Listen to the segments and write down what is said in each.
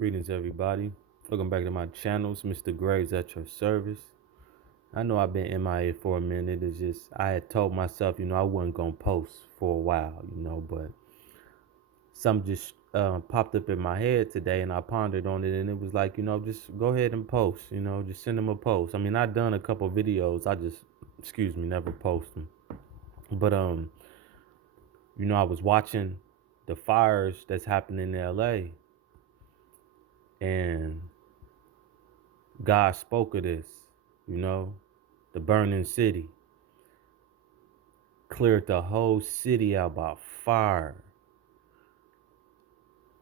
Greetings, everybody. Welcome back to my channel. It's Mr. Graves at your service. I know I've been MIA for a minute. It's just I had told myself, I wasn't gonna post for a while, but something just popped up in my head today, and I pondered on it, and it was like, just go ahead and post. Just send them a post. I mean, I've done a couple videos. I just, never post them. But I was watching the fires that's happening in LA, and God spoke of this, the burning city, cleared the whole city out by fire.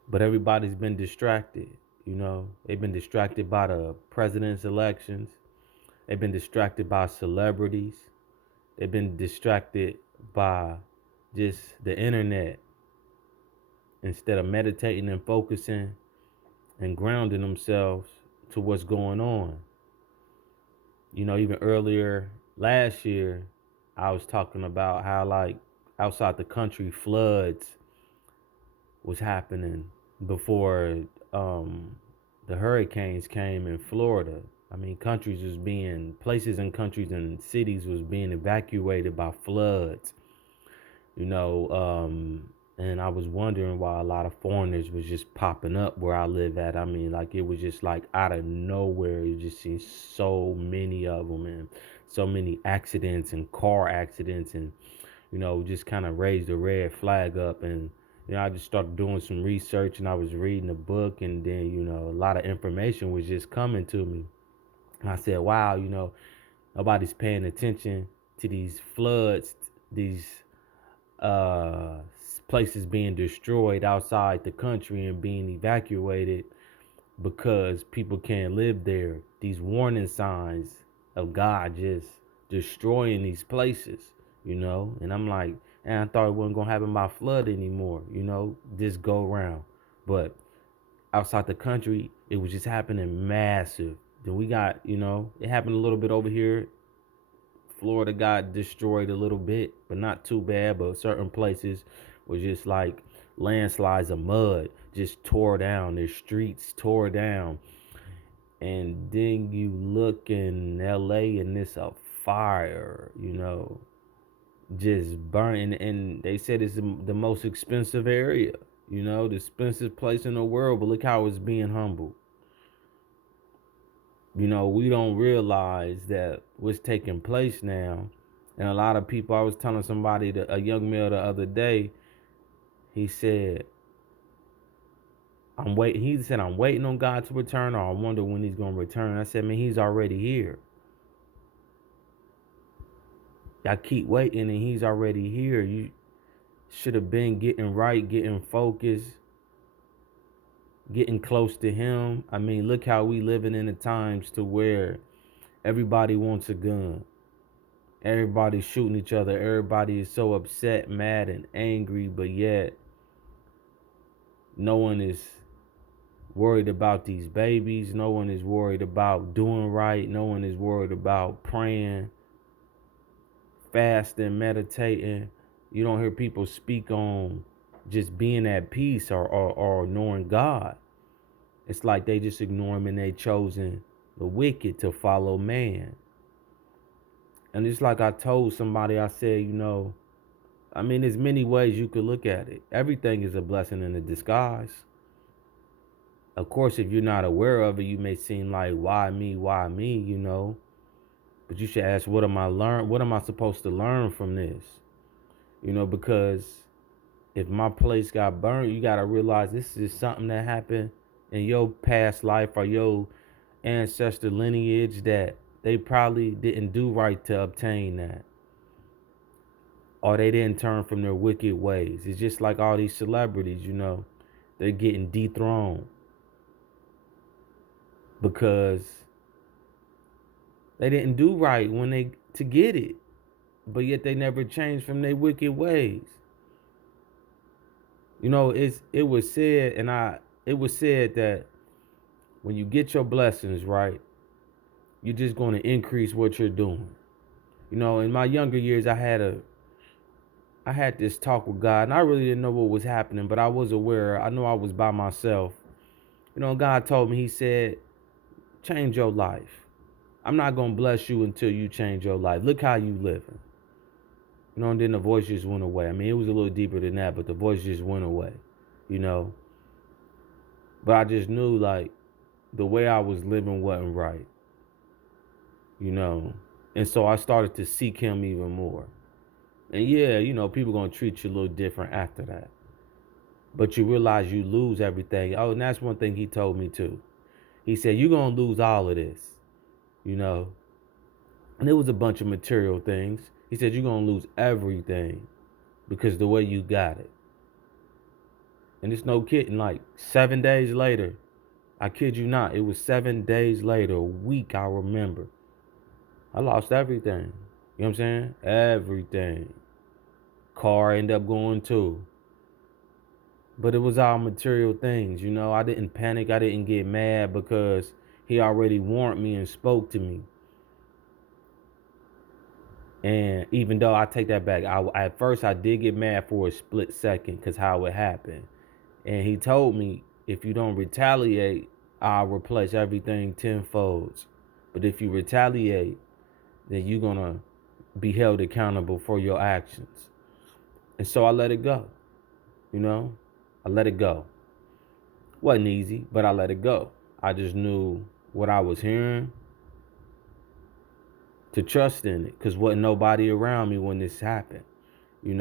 But everybody's been distracted, They've been distracted by the president's elections. They've been distracted by celebrities. They've been distracted by just the internet instead of meditating and focusing and grounding themselves to what's going on. Even earlier last year, I was talking about how, like, outside the country, floods was happening before the hurricanes came in Florida. I mean, places and countries and cities was being evacuated by floods, and I was wondering why a lot of foreigners was just popping up where I live at. I mean, like, it was just like out of nowhere. You just see so many of them and so many accidents and car accidents, and just kind of raised a red flag up. And I just started doing some research, and I was reading a book, and then a lot of information was just coming to me. And I said, wow, nobody's paying attention to these floods, these places being destroyed outside the country and being evacuated because people can't live there. These warning signs of God just destroying these places, And I'm like, and I thought it wasn't gonna happen by flood anymore, this go round. But outside the country, it was just happening massive. Then we got, it happened a little bit over here. Florida got destroyed a little bit, but not too bad. But certain places were just like landslides of mud, just tore down. Their streets tore down. And then you look in LA and it's a fire, just burning. And they said it's the most expensive area, the expensive place in the world. But look how it's being humbled. We don't realize that what's taking place now. And a lot of people, I was telling somebody, a young male the other day, he said, I'm waiting on God to return, or I wonder when he's going to return. I said, man, he's already here. I keep waiting, and he's already here. You should have been getting right, getting focused, getting close to him. I mean, look how we living in the times to where everybody wants a gun. Everybody's shooting each other. Everybody is so upset, mad, and angry, but yet no one is worried about these babies. No one is worried about doing right. No one is worried about praying, fasting, meditating. You don't hear people speak on just being at peace or knowing God. It's like they just ignore him, and they chosen the wicked to follow man. And it's like I told somebody, I said, I mean, there's many ways you could look at it. Everything is a blessing in a disguise. Of course, if you're not aware of it, you may seem like, why me, But you should ask, what am I supposed to learn from this? Because if my place got burned, you got to realize this is something that happened in your past life or your ancestor lineage that they probably didn't do right to obtain that. Or they didn't turn from their wicked ways. It's just like all these celebrities, they're getting dethroned because they didn't do right to get it. But yet they never changed from their wicked ways. It was said that when you get your blessings right, you're just going to increase what you're doing. In my younger years, I had this talk with God, and I really didn't know what was happening, but I was aware. I know I was by myself, God told me, he said, change your life. I'm not going to bless you until you change your life. Look how you living. And then the voice just went away. I mean, it was a little deeper than that, but the voice just went away, you know. But I just knew, like, the way I was living wasn't right, you know. And so I started to seek him even more. And yeah, people going to treat you a little different after that. But you realize you lose everything. Oh, and that's one thing he told me too. He said, you're going to lose all of this, you know. And it was a bunch of material things. He said, you're going to lose everything because the way you got it. And it's no kidding, like 7 days later, I kid you not, it was 7 days later, a week I remember. I lost everything. You know what I'm saying? Everything. Car ended up going too. But it was all material things, I didn't panic, I didn't get mad because he already warned me and spoke to me. And even though I take that back, at first I did get mad for a split second because how it happened. And he told me, if you don't retaliate, I'll replace everything tenfold. But if you retaliate, then you're going to be held accountable for your actions. And so I let it go. I let it go. Wasn't easy, but I let it go. I just knew what I was hearing, to trust in it, because wasn't nobody around me when this happened. It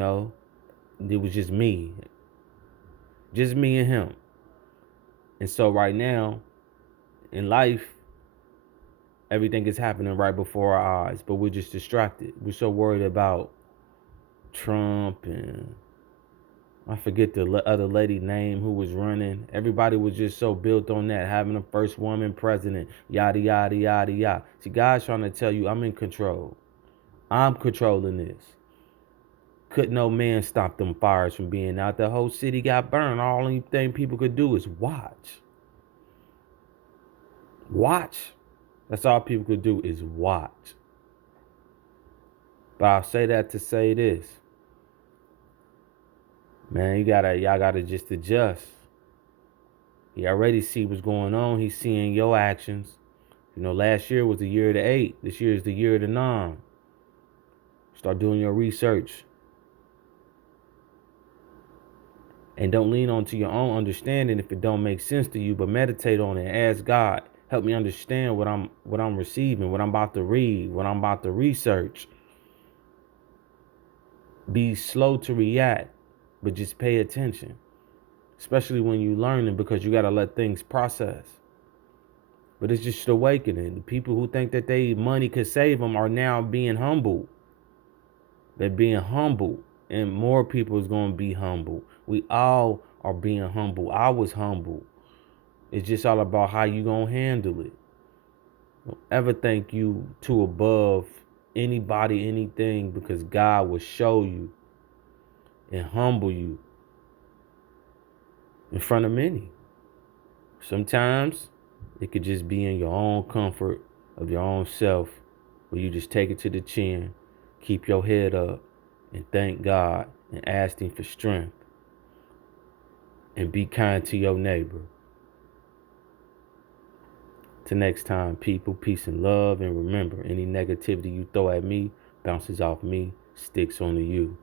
was just me and him. And so right now in life, everything is happening right before our eyes, but we're just distracted. We're so worried about Trump and I forget the other lady name who was running. Everybody was just so built on that, having the first woman president, yada, yada, yada, yada. See, God's trying to tell you, I'm in control. I'm controlling this. Couldn't no man stop them fires from being out. The whole city got burned. All only thing people could do is watch. Watch. That's all people could do is watch. But I'll say that to say this. Man, y'all gotta just adjust. He already see what's going on. He's seeing your actions. Last year was the year of the 8. This year is the year of the 9. Start doing your research. And don't lean on to your own understanding if it don't make sense to you, but meditate on it. Ask God, help me understand what I'm receiving, what I'm about to read, what I'm about to research. Be slow to react, but just pay attention. Especially when you're learning, because you got to let things process. But it's just awakening. The people who think that money could save them are now being humble. They're being humble. And more people is going to be humble. We all are being humble. I was humble. It's just all about how you going to handle it. Don't ever think you too above anybody, anything, because God will show you and humble you in front of many. Sometimes it could just be in your own comfort of your own self, where you just take it to the chin, keep your head up, and thank God and ask Him for strength. And be kind to your neighbor. Till next time, people, peace and love. And remember, any negativity you throw at me bounces off me, sticks onto you.